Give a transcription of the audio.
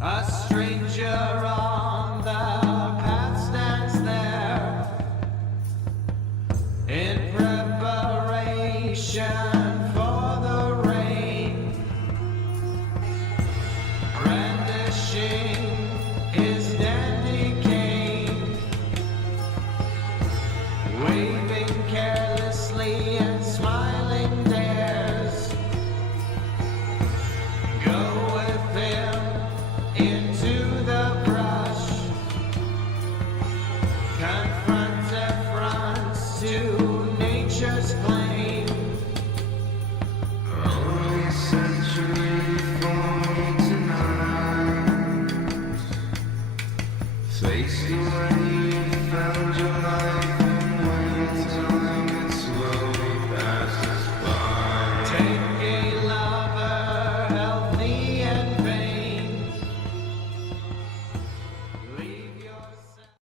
A stranger on the path stands there in preparation for the rain, brandishing his dandy cane, waving carelessly and smiling dares. Go with him into the brush, confront affronts to nature's claim. Only a century for me tonight. Face the rain.